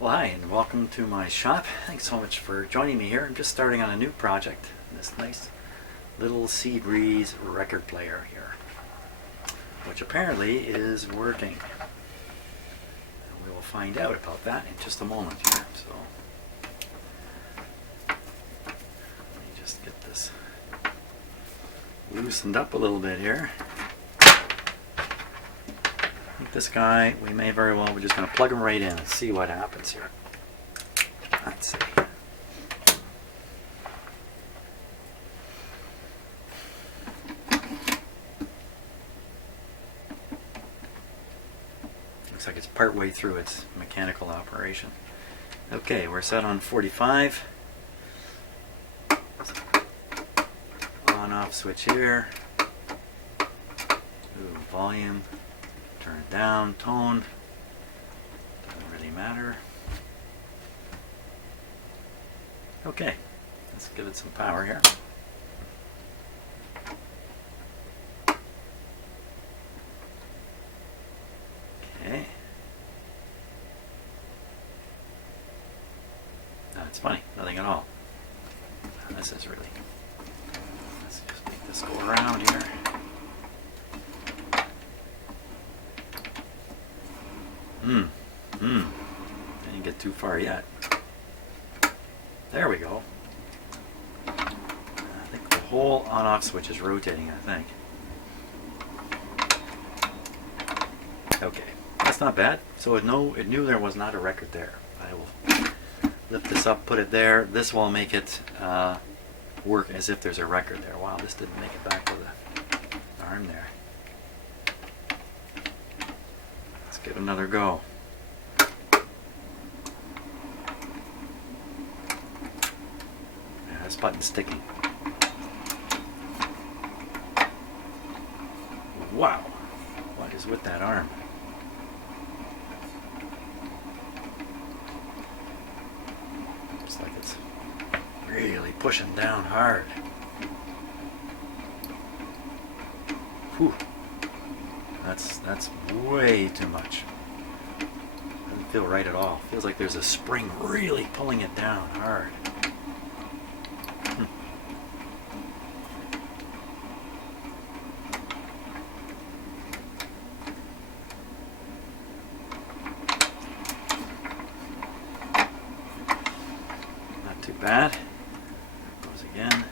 Well, hi, and welcome to my shop. Thanks so much for joining me here. I'm just starting on a new project. This nice little Seabreeze record player here, which apparently is working. And we will find out about that in just a moment here. So, let me just get this loosened up a little bit here. I think this guy, we may very well, we're just going to plug him right in and see what happens here. Let's see. Looks like it's part way through its mechanical operation. Okay, we're set on 45. On off switch here. Ooh, volume. Turn it down, tone, doesn't really matter. Okay, let's give it some power here. Okay. No, it's funny, nothing at all. This is really, let's just make this go around here. Didn't get too far yet. There we go. I think the whole on-off switch is rotating, I think. Okay, that's not bad. So it knew there was not a record there. I will lift this up, put it there. This will make it work as if there's a record there. Wow, this didn't make it back to the arm there. Let's give it another go. This button's sticking. Wow, what is with that arm? Looks like it's really pushing down hard. Whew. That's way too much. Doesn't feel right at all. Feels like there's a spring really pulling it down hard. Too bad. There goes again.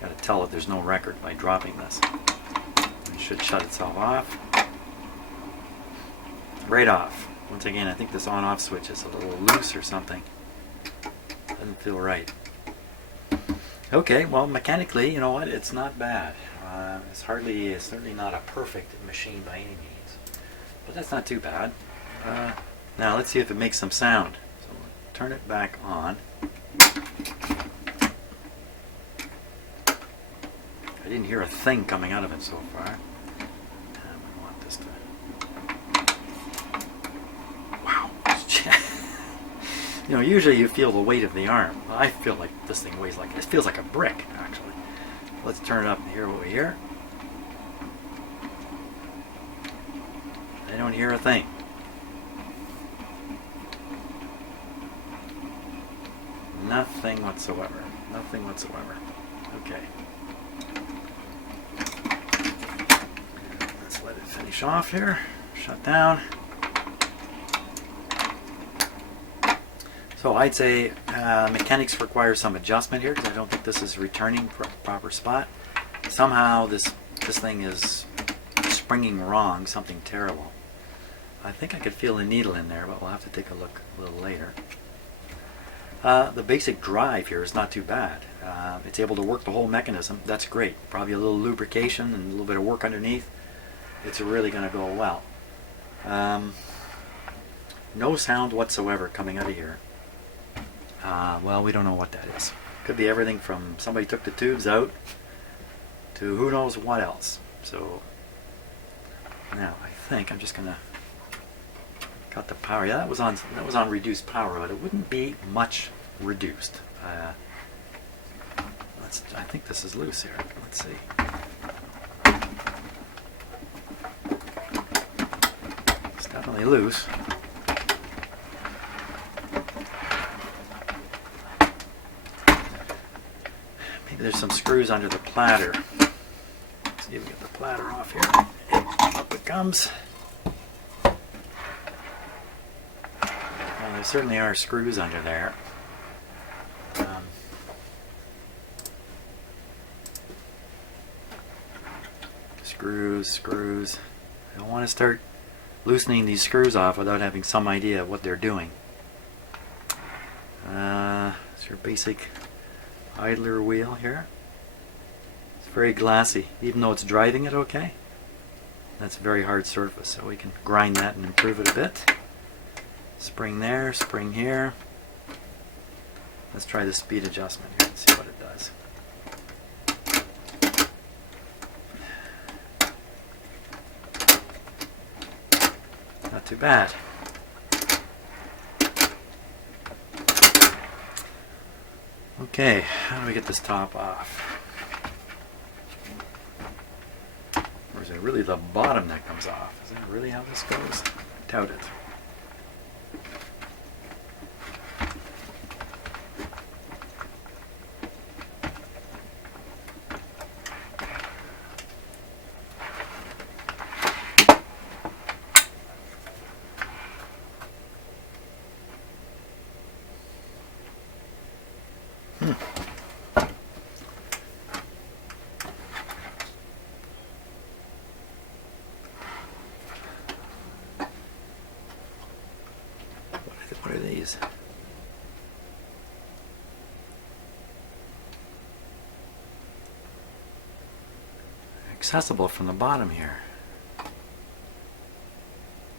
Got to tell it there's no record by dropping this. It should shut itself off. Right off. Once again, I think this on-off switch is a little loose or something. Doesn't feel right. Okay, well, mechanically, you know what? It's not bad. It's certainly not a perfect machine by any means. But that's not too bad. Now let's see if it makes some sound. So we'll turn it back on. I didn't hear a thing coming out of it so far. I want this to... Wow. You know, usually you feel the weight of the arm. I feel like this thing weighs like... It feels like a brick, actually. Let's turn it up and hear what we hear. I don't hear a thing. Nothing whatsoever. Nothing whatsoever. Okay. Let's let it finish off here. Shut down. So I'd say mechanics require some adjustment here because I don't think this is returning for a proper spot. Somehow this thing is springing wrong, something terrible. I think I could feel a needle in there, but we'll have to take a look a little later. The basic drive here is not too bad. It's able to work the whole mechanism. That's great. Probably a little lubrication and a little bit of work underneath. It's really going to go well. No sound whatsoever coming out of here. Well, we don't know what that is. Could be everything from somebody took the tubes out to who knows what else. So now I think I'm just going to cut the power. Yeah, that was on reduced power, but it wouldn't be much reduced. I think this is loose here. Let's see. definitely loose. Maybe there's some screws under the platter. Let's see if we get the platter off here. Up it comes. Well, there certainly are screws under there. Screws. I don't want to start loosening these screws off without having some idea of what they're doing. It's your basic idler wheel here. It's very glassy, even though it's driving it okay. That's a very hard surface, so we can grind that and improve it a bit. Spring there, spring here. Let's try the speed adjustment here and see what it does. Not too bad. Okay, how do we get this top off? Or is it really the bottom that comes off? Is that really how this goes? I doubt it. What are these? Accessible from the bottom here.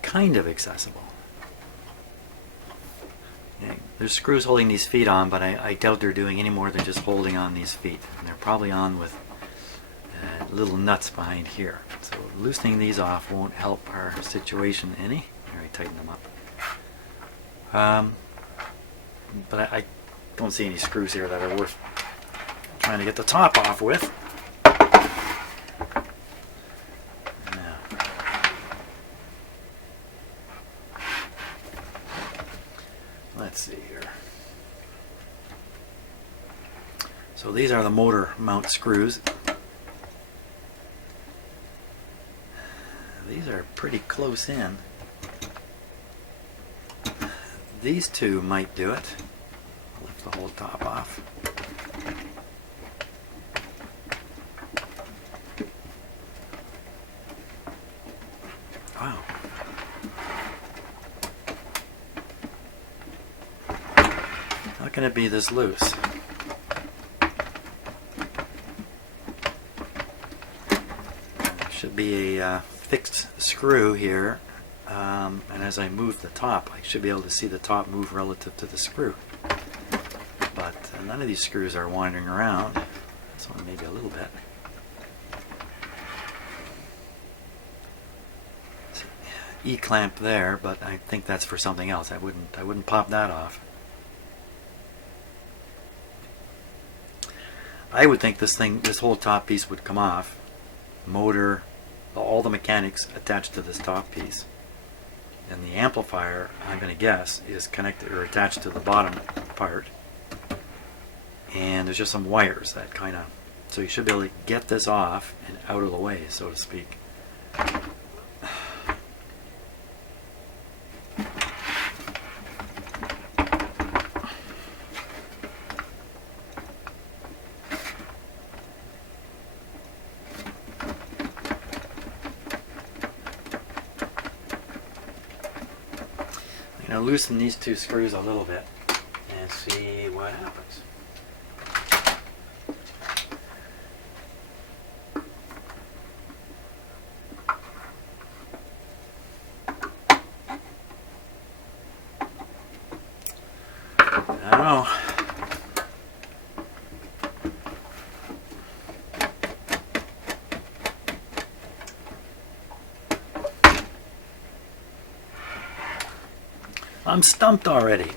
Kind of accessible. Yeah, there's screws holding these feet on, but I doubt they're doing any more than just holding on these feet. And they're probably on with little nuts behind here. So loosening these off won't help our situation any. Here, I tighten them up. But I don't see any screws here that are worth trying to get the top off with. Now, let's see here. So these are the motor mount screws. These are pretty close in. These two might do it. I'll lift the whole top off. Wow. How can it be this loose? There should be a fixed screw here. And as I move the top, I should be able to see the top move relative to the screw. But none of these screws are wandering around. This one maybe a little bit. E-clamp there, but I think that's for something else. I wouldn't pop that off. I would think this whole top piece would come off. Motor, all the mechanics attached to this top piece. And the amplifier, I'm going to guess, is connected or attached to the bottom part. And there's just some wires that kind of... So you should be able to get this off and out of the way, so to speak. Now loosen these two screws a little bit and see what happens. I don't know. I'm stumped already.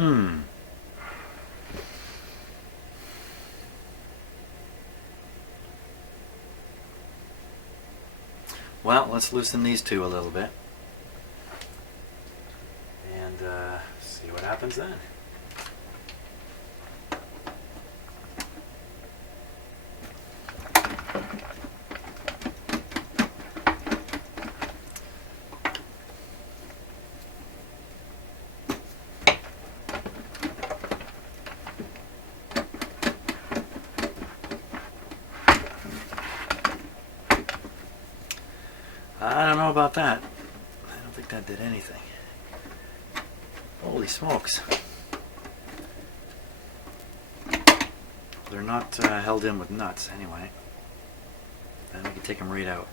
Well, let's loosen these two a little bit and see what happens then. I don't know about that. I don't think that did anything. Holy smokes. They're not held in with nuts anyway. Then we can take them right out.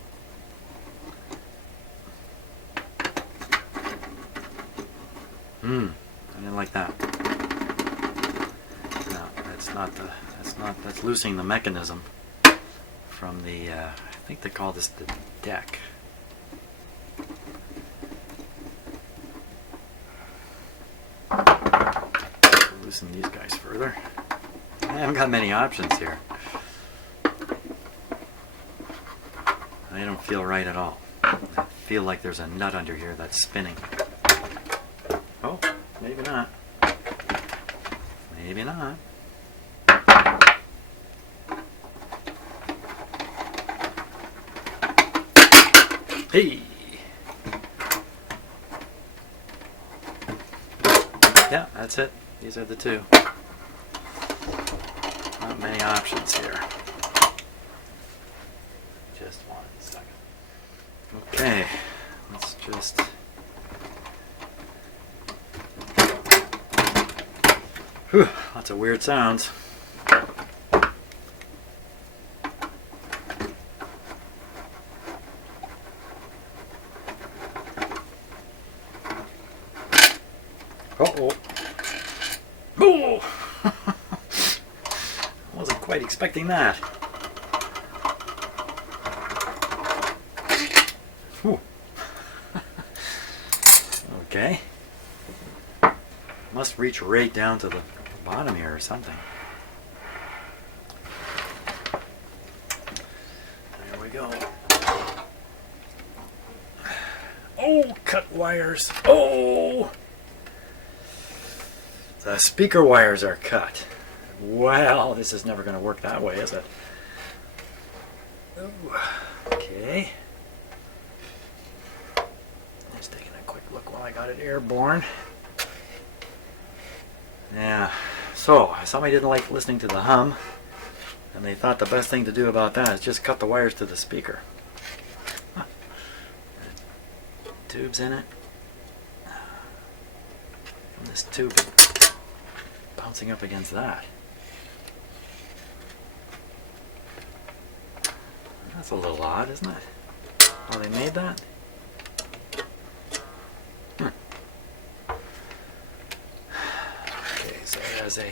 I didn't like that. No, that's loosening the mechanism from the, I think they call this the deck. Loosen these guys further. I haven't got many options here. They don't feel right at all. I feel like there's a nut under here that's spinning. Oh, maybe not. Maybe not. Hey! Yeah, that's it. These are the two. Not many options here. Just 1 second. Okay, let's just... Whew, lots of weird sounds. Uh-oh. Oh! I wasn't quite expecting that. Whew. Okay. Must reach right down to the bottom here or something. There we go. Oh, cut wires. Oh! The speaker wires are cut. Well, this is never going to work that way, is it? Ooh, okay. Just taking a quick look while I got it airborne. Yeah, so somebody didn't like listening to the hum, and they thought the best thing to do about that is just cut the wires to the speaker. Huh. Tubes in it. And this tube bouncing up against that. That's a little odd, isn't it? Oh, they made that? Okay, so there's a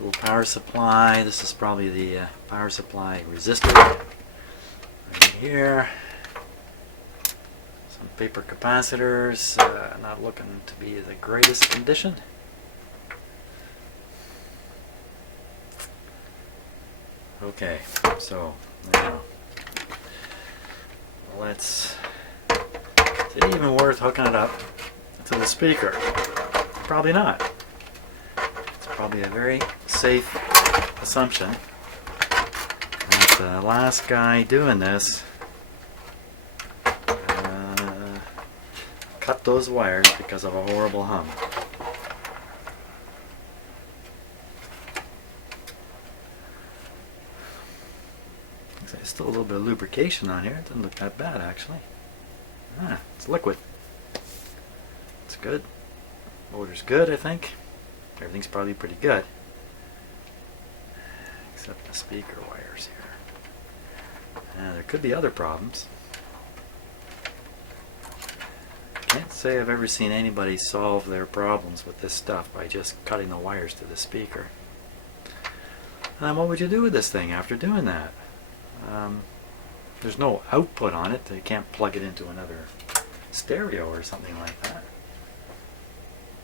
little power supply. This is probably the power supply resistor. Right here. Some paper capacitors, not looking to be the greatest condition. Okay, so now let's. Is it even worth hooking it up to the speaker? Probably not. It's probably a very safe assumption that the last guy doing this cut those wires because of a horrible hum. There's still a little bit of lubrication on here. It doesn't look that bad, actually. Ah, it's liquid. It's good. Motor's good, I think. Everything's probably pretty good. Except the speaker wires here. There could be other problems. Can't say I've ever seen anybody solve their problems with this stuff by just cutting the wires to the speaker. What would you do with this thing after doing that? There's no output on it. You can't plug it into another stereo or something like that.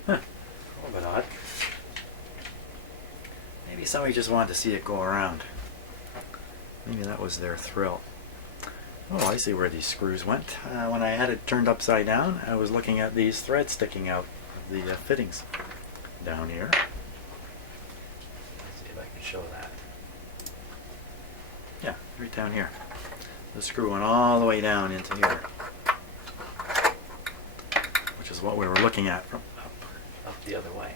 Huh. A little bit odd. Maybe somebody just wanted to see it go around. Maybe that was their thrill. Oh, I see where these screws went. When I had it turned upside down, I was looking at these threads sticking out of the fittings down here. Let's see if I can show that. Yeah, right down here. The screw went all the way down into here, which is what we were looking at from up the other way.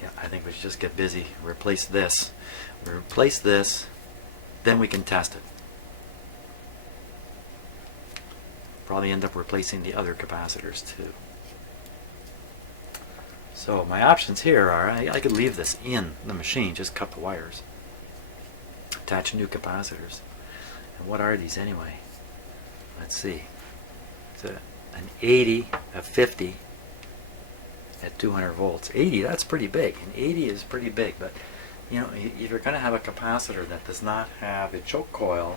Yeah, I think we should just get busy. Replace this. We replace this, then we can test it. Probably end up replacing the other capacitors too. So my options here are, I could leave this in the machine, just cut the wires, attach new capacitors. And what are these anyway? Let's see. It's an 80, a 50 at 200 volts. 80, that's pretty big. And 80 is pretty big, but you know, if you're going to have a capacitor that does not have a choke coil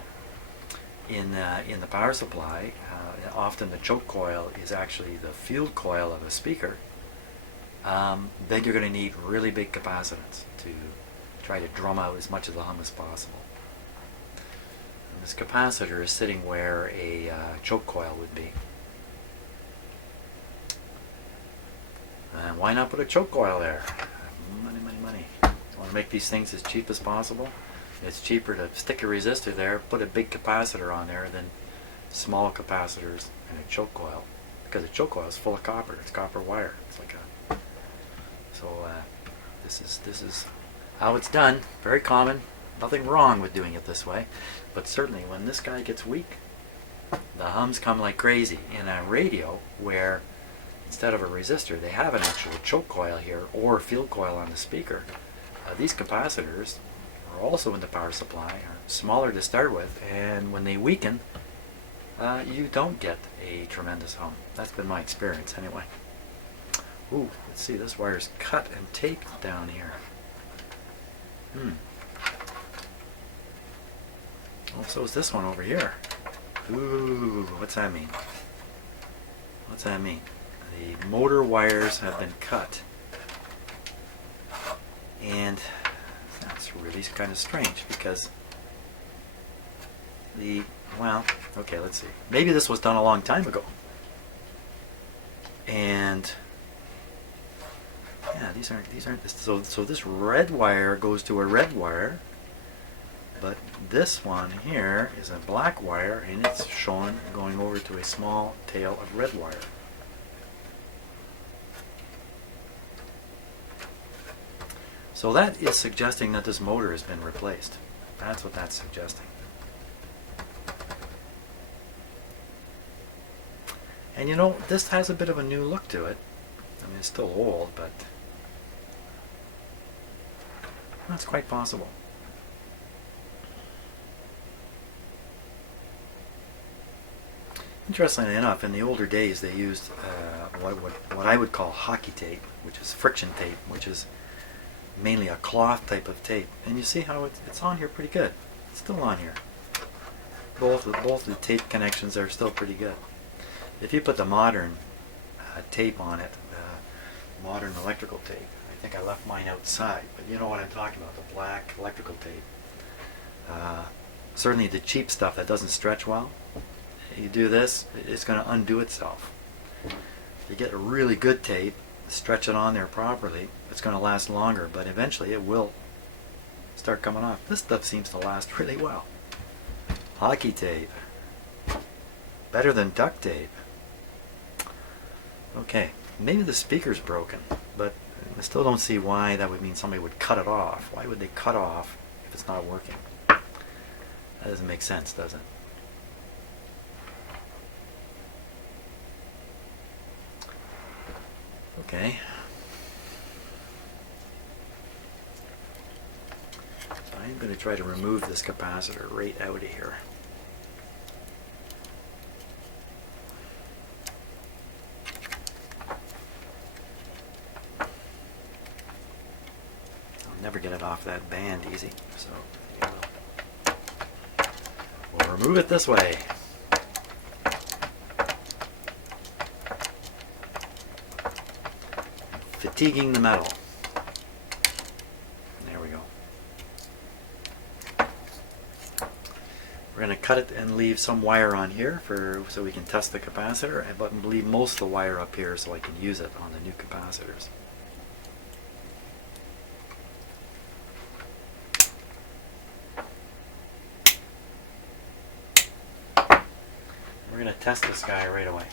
in the power supply, often the choke coil is actually the field coil of a speaker, then you're going to need really big capacitance to try to drum out as much of the hum as possible. And this capacitor is sitting where a choke coil would be. And why not put a choke coil there? Money, money, money. You want to make these things as cheap as possible? It's cheaper to stick a resistor there, put a big capacitor on there than small capacitors and a choke coil, because a choke coil is full of copper. It's copper wire. It's like a this is how it's done. Very common. Nothing wrong with doing it this way, but certainly when this guy gets weak, the hums come like crazy. In a radio where instead of a resistor they have an actual choke coil here or field coil on the speaker, these capacitors are also in the power supply, are smaller to start with, and when they weaken, you don't get a tremendous hum. That's been my experience anyway. Ooh, let's see, this wire's cut and taped down here. Oh, so is this one over here. Ooh, what's that mean? What's that mean? The motor wires have been cut. And that's really kind of strange because well, okay, let's see. Maybe this was done a long time ago. And yeah, these aren't so this red wire goes to a red wire, but this one here is a black wire and it's shown going over to a small tail of red wire. So that is suggesting that this motor has been replaced. That's what that's suggesting. And you know, this has a bit of a new look to it. I mean, it's still old, but that's quite possible. Interestingly enough, in the older days they used what I would call hockey tape, which is friction tape, which is mainly a cloth type of tape. And you see how it's on here pretty good. It's still on here. Both the tape connections are still pretty good. If you put the modern tape on it, modern electrical tape, I think I left mine outside, but you know what I'm talking about, the black electrical tape. Certainly the cheap stuff that doesn't stretch well, you do this, it's going to undo itself. If you get a really good tape, stretch it on there properly, it's going to last longer, but eventually it will start coming off. This stuff seems to last really well. Hockey tape. Better than duct tape. Okay, maybe the speaker's broken, but I still don't see why that would mean somebody would cut it off. Why would they cut off if it's not working? That doesn't make sense, does it? Okay. I'm going to try to remove this capacitor right out of here. I'll never get it off that band easy, so we'll remove it this way. fatiguing the metal. There we go. We're going to cut it and leave some wire on here so we can test the capacitor, but leave most of the wire up here so I can use it on the new capacitors. We're going to test this guy right away.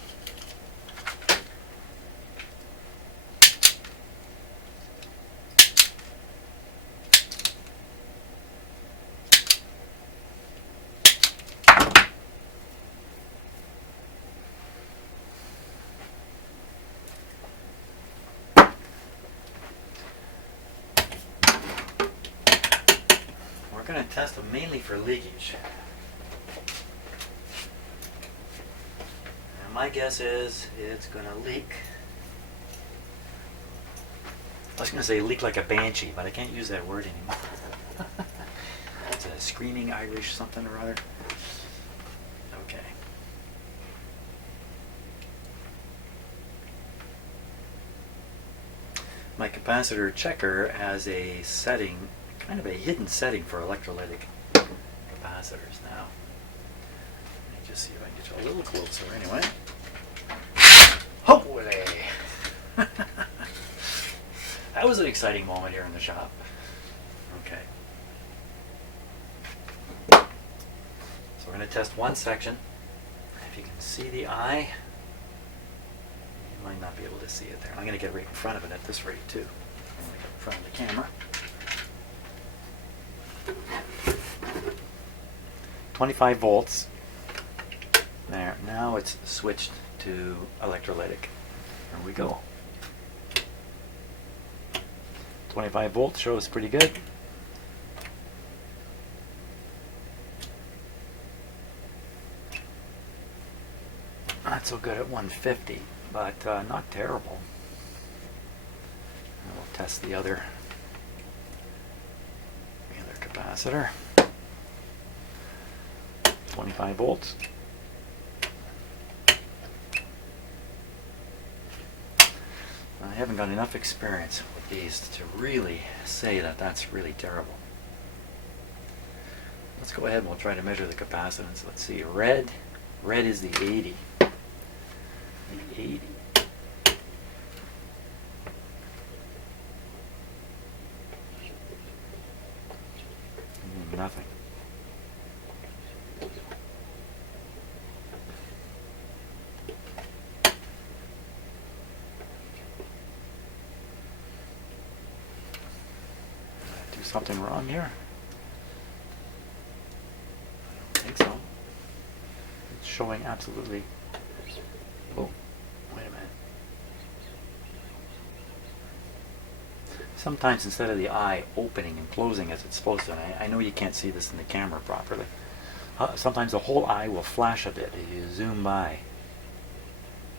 We're going to test them mainly for leakage. And my guess is it's going to leak. I was going to say leak like a banshee, but I can't use that word anymore. It's a screaming Irish something or other. Okay. My capacitor checker has a setting, kind of a hidden setting for electrolytic capacitors now. Let me just see if I can get you a little closer anyway. Hopefully! That was an exciting moment here in the shop. Okay. So we're going to test one section. If you can see the eye, you might not be able to see it there. I'm going to get right in front of it at this rate too. I'm going to get in front of the camera. 25 volts. There. Now it's switched to electrolytic. There we go. 25 volts shows pretty good. Not so good at 150, but not terrible. And we'll test the other capacitor. 25 volts. I haven't got enough experience with these to really say that that's really terrible. Let's go ahead and we'll try to measure the capacitance. Let's see, red is the 80. The 80. Nothing. Something wrong here? I don't think so. It's showing absolutely. Oh, wait a minute. Sometimes instead of the eye opening and closing as it's supposed to, and I know you can't see this in the camera properly, sometimes the whole eye will flash a bit as you zoom by.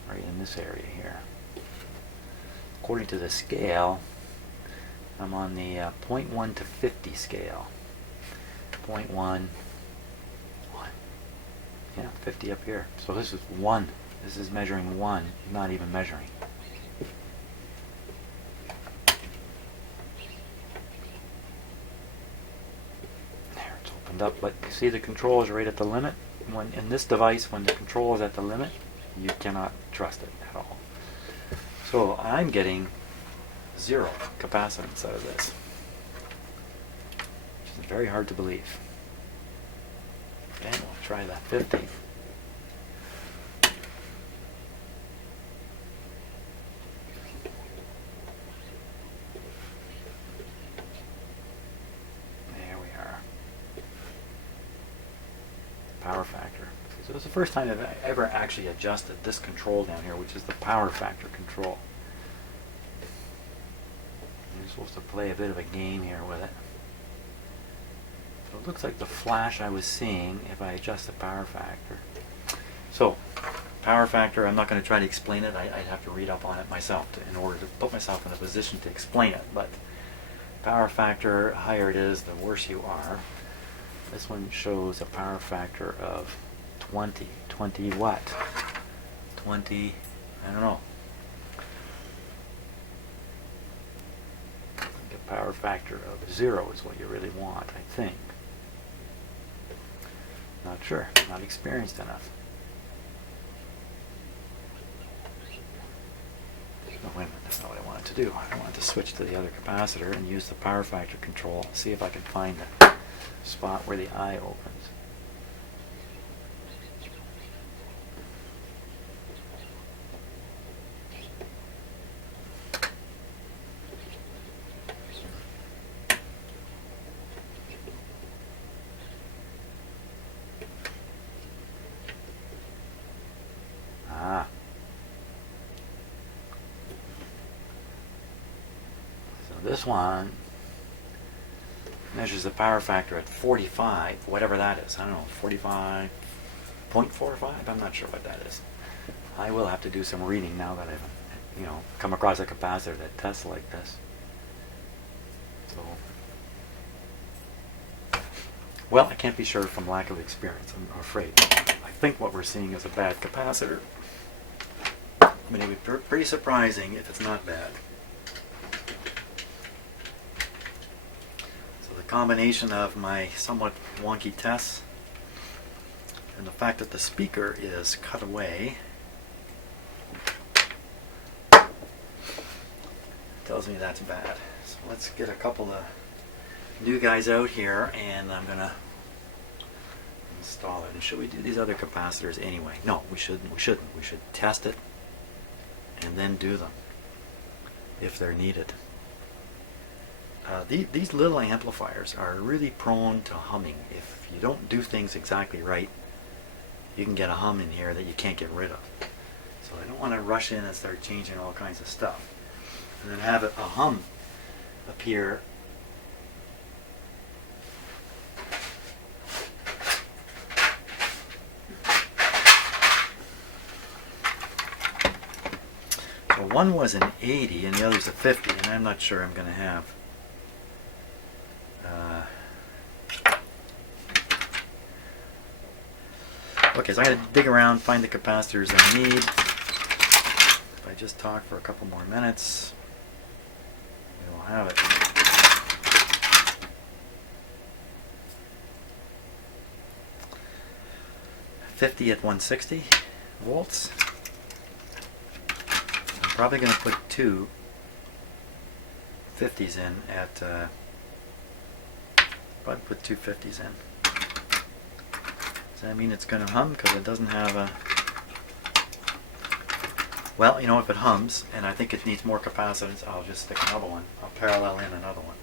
Right in this area here. According to the scale, I'm on the 0.1 to 50 scale. 0.1, 1. Yeah, 50 up here. So this is 1. This is measuring 1, not even measuring. There, it's opened up, but you see the control is right at the limit. When in this device, when the control is at the limit, you cannot trust it at all. So I'm getting 0 capacitance out of this, which is very hard to believe. Okay, we'll try that 50. There we are. Power factor. So it's the first time I've ever actually adjusted this control down here, which is the power factor control. You're supposed to play a bit of a game here with it. So it looks like the flash I was seeing if I adjust the power factor. So, power factor, I'm not going to try to explain it. I'd have to read up on it myself in order to put myself in a position to explain it. But power factor, higher it is, the worse you are. This one shows a power factor of 20. 20 what? 20, I don't know. power factor of 0 is what you really want, I think. Not sure, not experienced enough. Oh, wait a minute, that's not what I wanted to do. I wanted to switch to the other capacitor and use the power factor control, see if I can find the spot where the eye opens. Ah. So this one measures the power factor at 45, whatever that is. I don't know, 45.45? I'm not sure what that is. I will have to do some reading now that I've, come across a capacitor that tests like this. So, well, I can't be sure from lack of experience, I'm afraid. I think what we're seeing is a bad capacitor. I mean, it would be pretty surprising if it's not bad. So the combination of my somewhat wonky tests and the fact that the speaker is cut away tells me that's bad. So let's get a couple of new guys out here and I'm going to install it. And should we do these other capacitors anyway? No, we shouldn't. We should test it and then do them if they're needed. These little amplifiers are really prone to humming. If you don't do things exactly right, you can get a hum in here that you can't get rid of. So I don't want to rush in and start changing all kinds of stuff and then have a hum appear. So one was an 80 and the other's a 50, and I'm not sure I'm going to have okay, so I got to dig around, find the capacitors I need. If I just talk for a couple more minutes, we will have it. 50 at 160 volts. I'm probably going to put two 50s in at, probably put two 50s in. Does that mean it's going to hum? Because it doesn't have a... Well, if it hums, and I think it needs more capacitance, I'll just stick another one. I'll parallel in another one.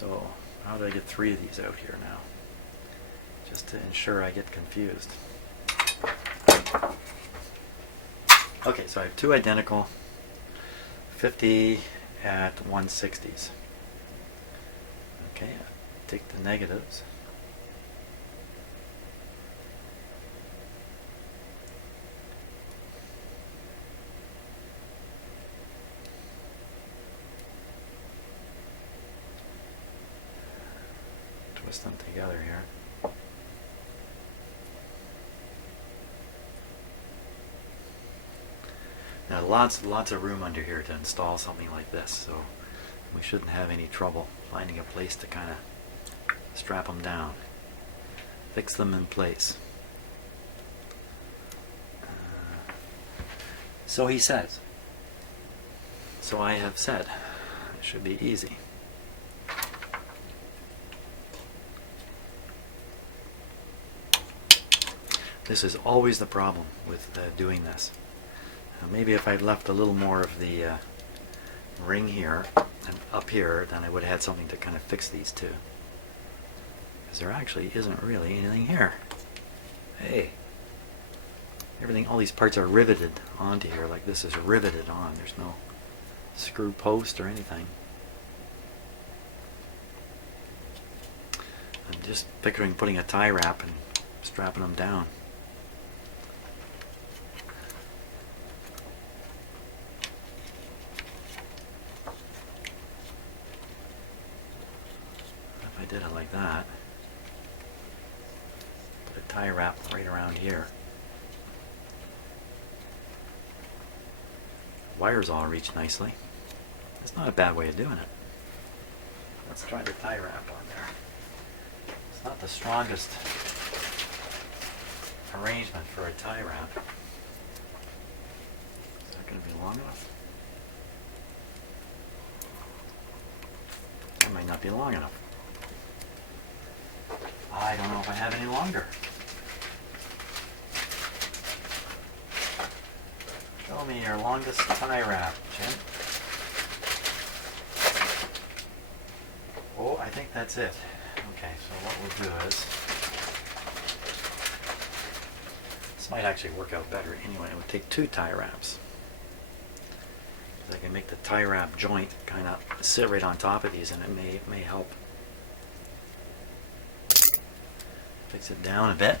So, how do I get three of these out here now? Just to ensure I get confused. Okay, so I have two identical 50 at 160s. Okay, take the negatives. Twist them together here. Now lots of room under here to install something like this, so we shouldn't have any trouble finding a place to kind of strap them down, fix them in place. So he says. So I have said. It should be easy. This is always the problem with doing this. Maybe if I'd left a little more of the ring here and up here, then I would have had something to kind of fix these two. Because there actually isn't really anything here. Hey, everything, all these parts are riveted onto here, like this is riveted on. There's no screw post or anything. I'm just picturing putting a tie wrap and strapping them down. I did it like that. Put a tie wrap right around here. Wires all reach nicely. It's not a bad way of doing it. Let's try the tie wrap on there. It's not the strongest arrangement for a tie wrap. Is that going to be long enough? It might not be long enough. I don't know if I have any longer. Show me your longest tie wrap, Jim. Oh, I think that's it. Okay, so what we'll do is, this might actually work out better anyway. It would take 2 tie wraps. I can make the tie wrap joint kind of sit right on top of these, and it may help fix it down a bit.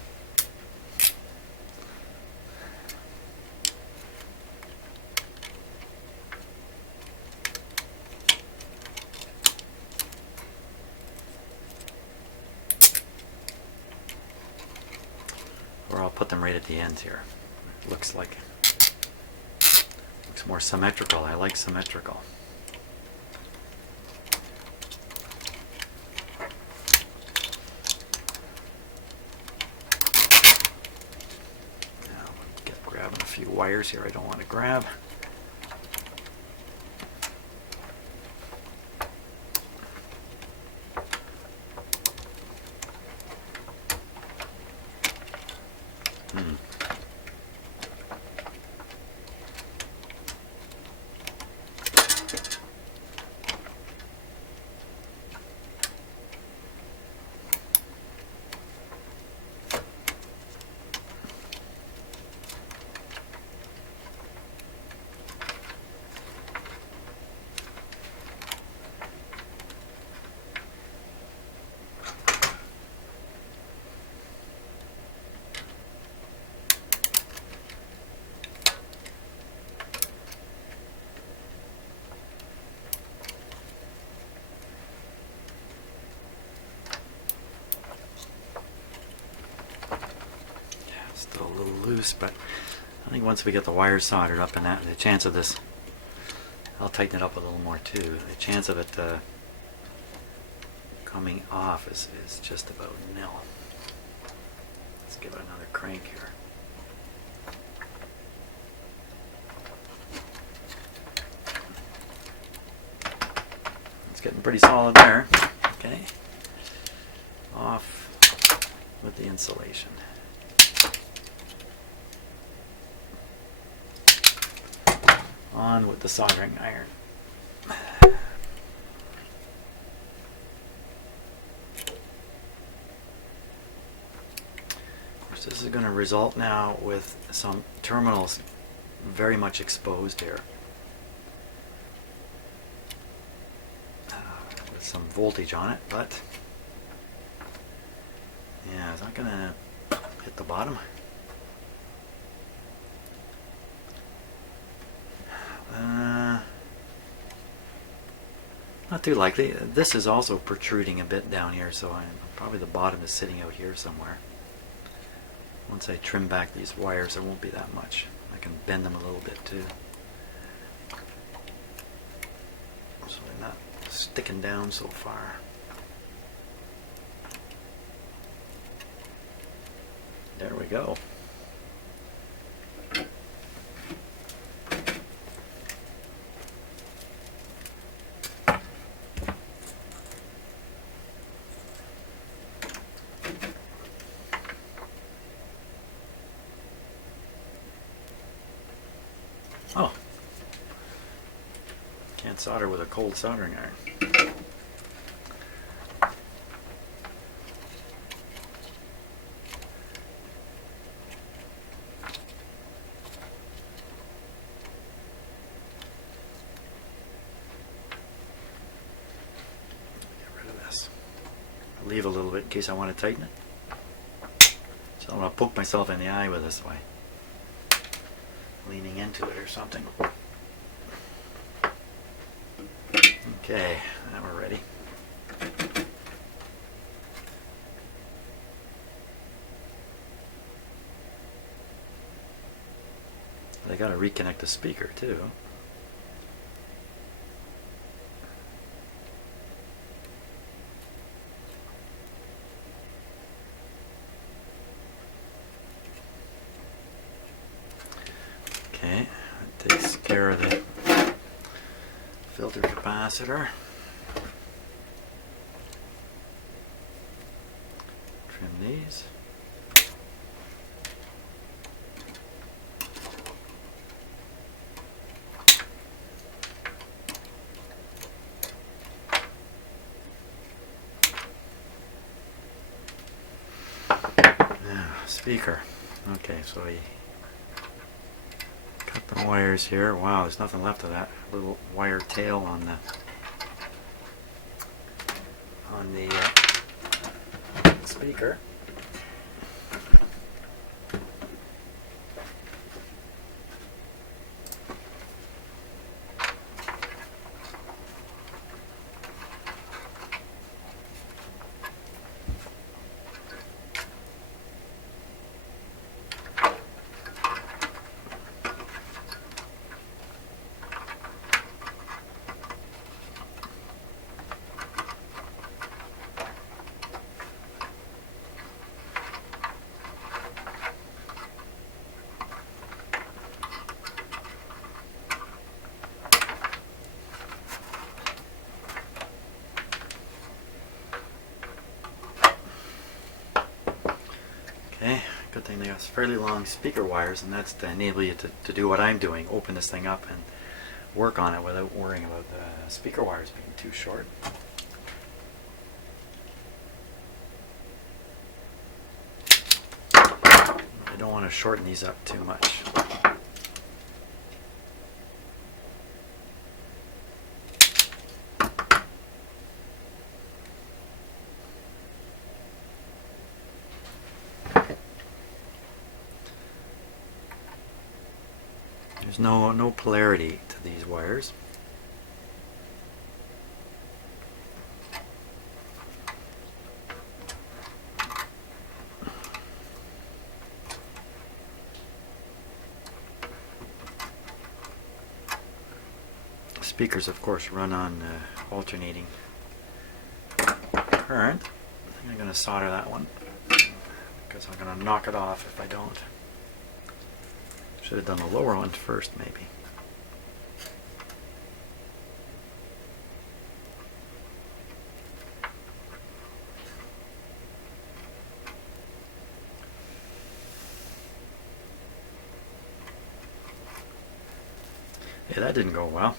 Or I'll put them right at the ends here. It looks more symmetrical. I like symmetrical. Now, grabbing a few wires here I don't want to grab. Still a little loose, but I think once we get the wires soldered up, and that, the chance of this, I'll tighten it up a little more too. The chance of it coming off is just about nil. Let's give it another crank here. It's getting pretty solid there. Okay. Off with the insulation. On with the soldering iron. Of course, this is going to result now with some terminals very much exposed here. With some voltage on it, but yeah, it's not going to hit the bottom. Not too likely. This is also protruding a bit down here, so probably the bottom is sitting out here somewhere. Once I trim back these wires, there won't be that much. I can bend them a little bit too, so they're not sticking down so far. There we go. Oh, can't solder with a cold soldering iron. Get rid of this. Leave a little bit in case I want to tighten it. So I'm going to poke myself in the eye with this way. Leaning into it or something. Okay, now we're ready. I got to reconnect the speaker too. capacitor. Trim these. Speaker. Okay, so we cut the wires here. Wow, there's nothing left of that little wire tail on the speaker. Okay, good thing they got fairly long speaker wires, and that's to enable you to do what I'm doing, open this thing up and work on it without worrying about the speaker wires being too short. I don't want to shorten these up too much. There's no polarity to these wires. Speakers, of course, run on alternating current. I think I'm going to solder that one because I'm going to knock it off if I don't. Should have done the lower one first, maybe. Yeah, that didn't go well.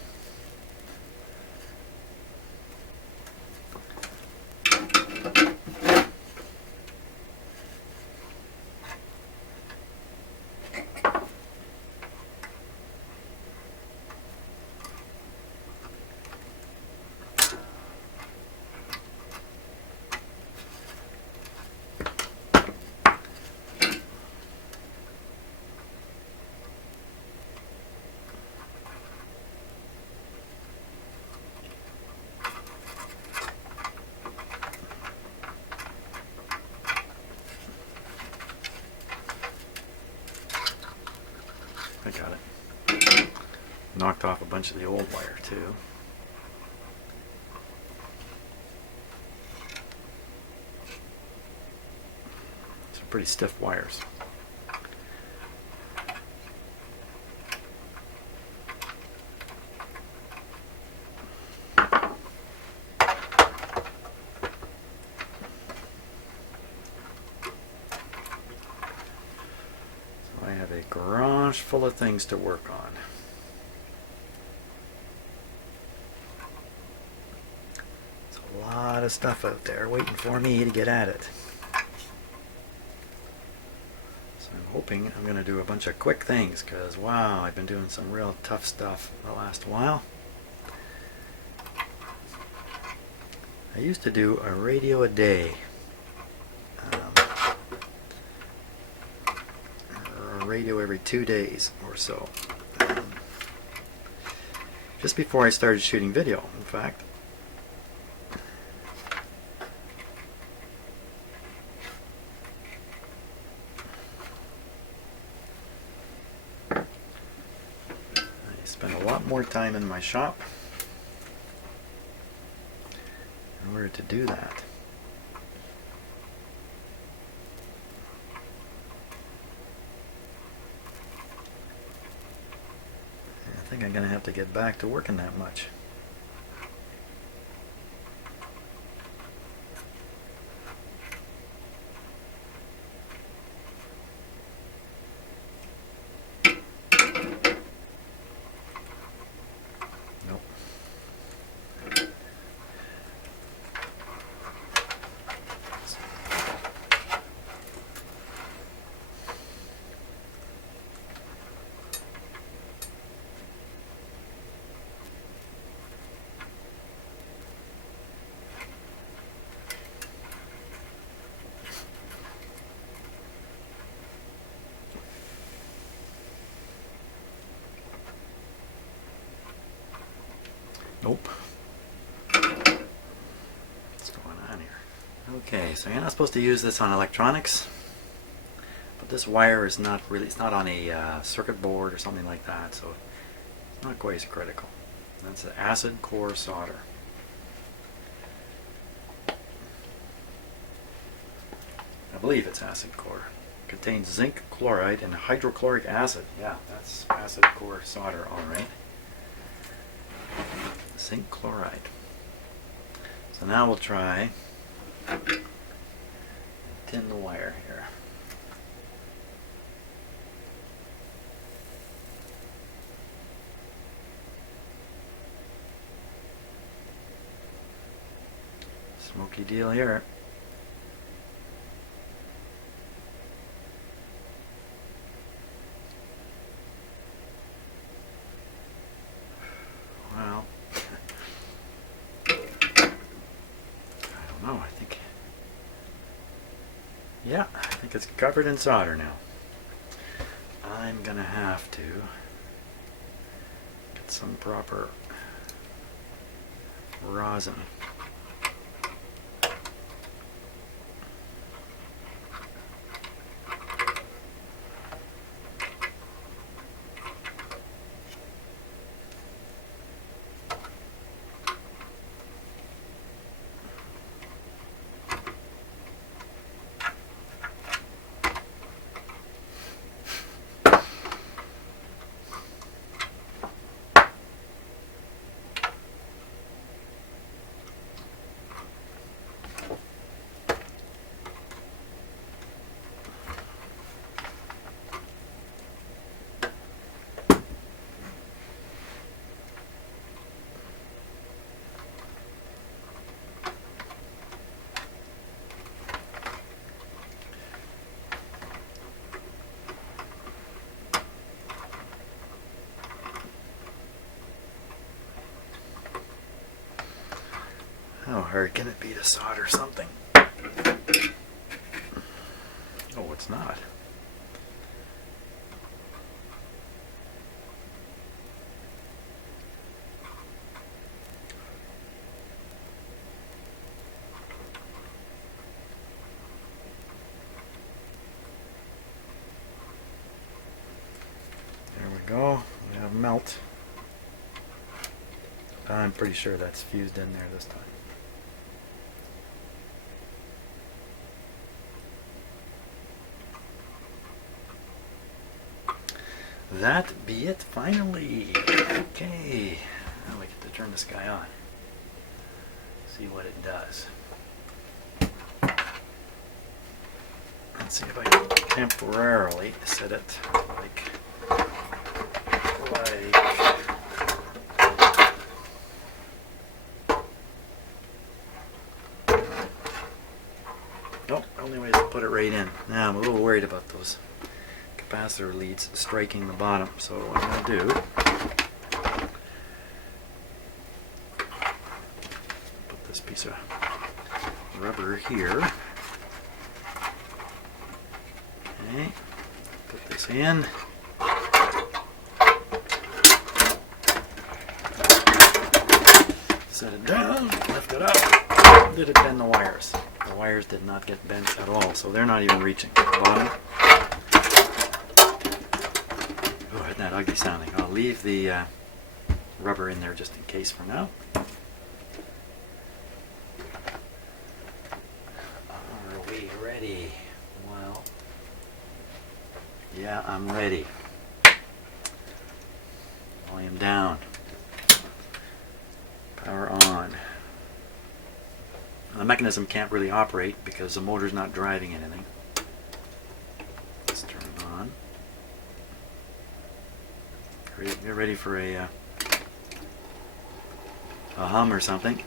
I got it. Knocked off a bunch of the old wire too. Some pretty stiff wires. I have a garage full of things to work on. There's a lot of stuff out there waiting for me to get at it. So I'm hoping I'm going to do a bunch of quick things because, wow, I've been doing some real tough stuff the last while. I used to do a radio a day. Radio every 2 days or so. Just before I started shooting video, in fact. I spent a lot more time in my shop in order to do that. I think I'm going to have to get back to working that much. Nope. What's going on here? Okay, so you're not supposed to use this on electronics, but this wire is not really, it's not on a circuit board or something like that, so it's not quite as critical. That's an acid core solder. I believe it's acid core. Contains zinc chloride and hydrochloric acid. Yeah, that's acid core solder, alright. Zinc chloride. So now we'll try tin the wire here. Smoky deal here. Well, I don't know, yeah, I think it's covered in solder now. I'm gonna have to get some proper rosin. How hard can it be to solder something? Oh, it's not. There we go. We have melt. I'm pretty sure that's fused in there this time. That be it finally. Okay, now we get to turn this guy on. See what it does. Let's see if I can temporarily set it like nope, only way is to put it right in. Now I'm a little worried about those capacitor leads striking the bottom, so what I'm going to do, put this piece of rubber here, okay, put this in, set it down, lift it up. Did it bend the wires? The wires did not get bent at all, so they're not even reaching the bottom. Isn't that ugly sounding? I'll leave the rubber in there just in case for now. Are we ready? Well, yeah, I'm ready. Volume down. Power on. The mechanism can't really operate because the motor's not driving anything. Let's turn it on. Get ready for a hum or something.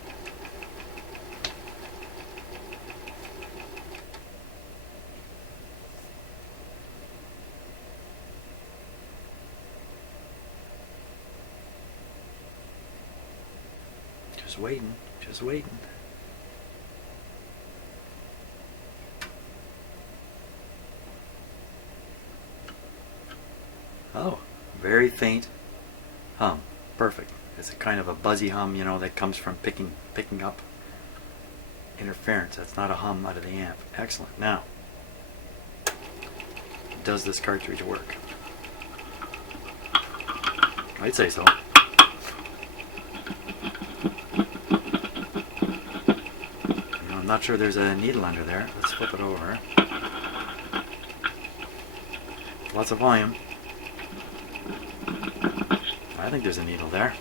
Just waiting, just waiting. Oh, very faint hum. Perfect. It's a kind of a buzzy hum, you know, that comes from picking up interference. That's not a hum out of the amp. Excellent. Now, does this cartridge work? I'd say so. I'm not sure there's a needle under there. Let's flip it over. Lots of volume. I think there's a needle there.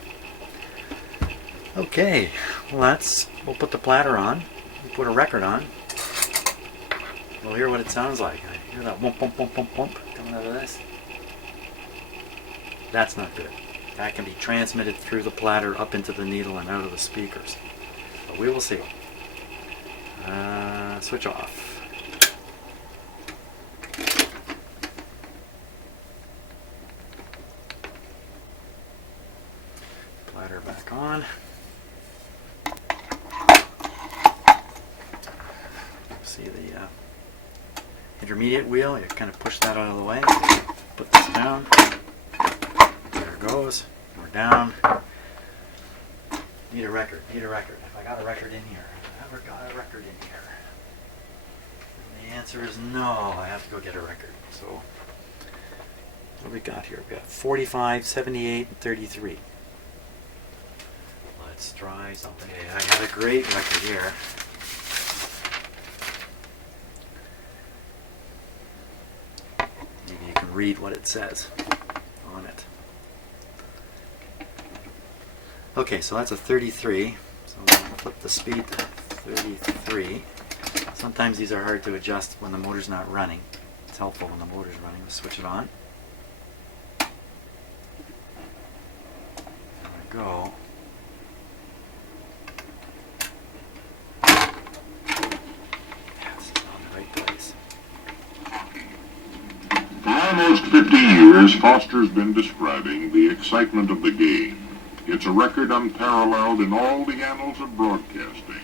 Okay, we'll put the platter on. We'll put a record on. We'll hear what it sounds like. I hear that wump, wump, wump, wump, wump coming out of this. That's not good. That can be transmitted through the platter up into the needle and out of the speakers. But we will see. Switch off. Platter back on. See the intermediate wheel, you kind of push that out of the way. Put this down. There it goes. We're down. Need a record. Need a record. Have I got a record in here? Have I ever got a record in here? And the answer is no. I have to go get a record. So, what do we got here? We got 45, 78, and 33. Let's try something. Okay, I got a great record here. Maybe you can read what it says on it. Okay, so that's a 33. So I'm going to flip the speed to 33. Sometimes these are hard to adjust when the motor's not running. It's helpful when the motor's running. Let's switch it on. There we go. Yes, it's on the right place. For almost 50 years, Foster's been describing the excitement of the game. It's a record unparalleled in all the annals of broadcasting.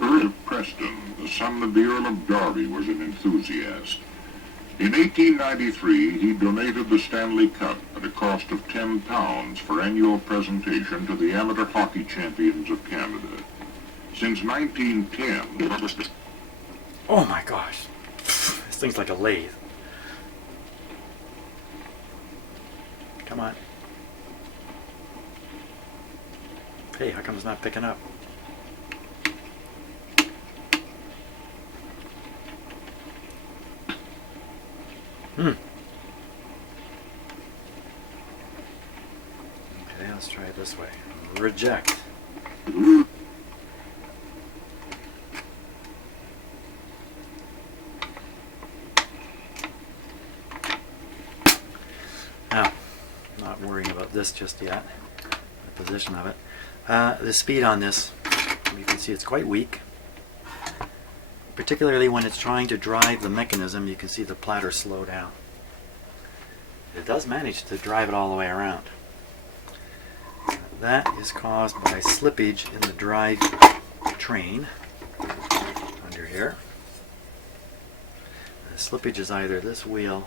Earl of Preston, the son of the Earl of Derby, was an enthusiast. In 1893, he donated the Stanley Cup at a cost of £10 for annual presentation to the amateur hockey champions of Canada. Since 1910... Oh my gosh. This thing's like a lathe. Come on. Hey, how come it's not picking up? Okay, let's try it this way. Reject. Now, not worrying about this just yet, the position of it. The speed on this, you can see it's quite weak. Particularly when it's trying to drive the mechanism, you can see the platter slow down. It does manage to drive it all the way around. That is caused by slippage in the drive train under here. The slippage is either this wheel,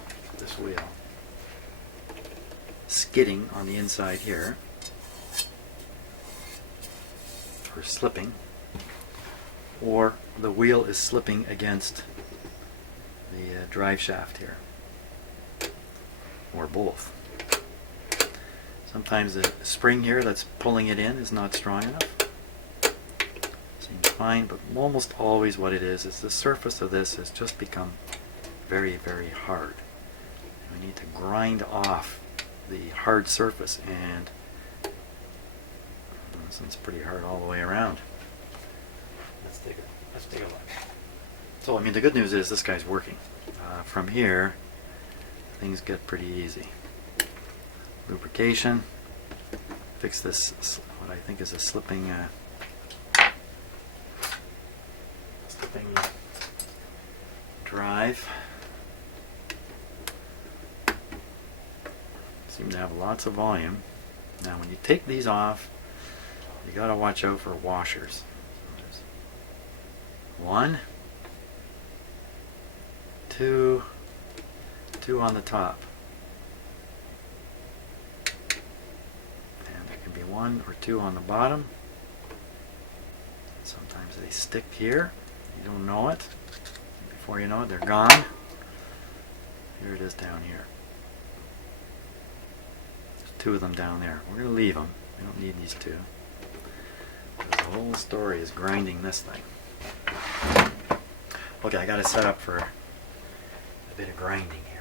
skidding on the inside here, or slipping, or the wheel is slipping against the drive shaft here, or both. Sometimes the spring here that's pulling it in is not strong enough. Seems fine, but almost always what it is the surface of this has just become very, very hard. We need to grind off the hard surface, and this one's pretty hard all the way around. Let's take a look. So, I mean, the good news is this guy's working. From here, things get pretty easy. Lubrication. Fix this, what I think is a slipping drive. Seem to have lots of volume. Now, when you take these off, you got to watch out for washers. One, two on the top, and one or two on the bottom. Sometimes they stick here. You don't know it. Before you know it, they're gone. Here it is down here. There's two of them down there. We're going to leave them. We don't need these two. The whole story is grinding this thing. Okay, I got it set up for a bit of grinding here.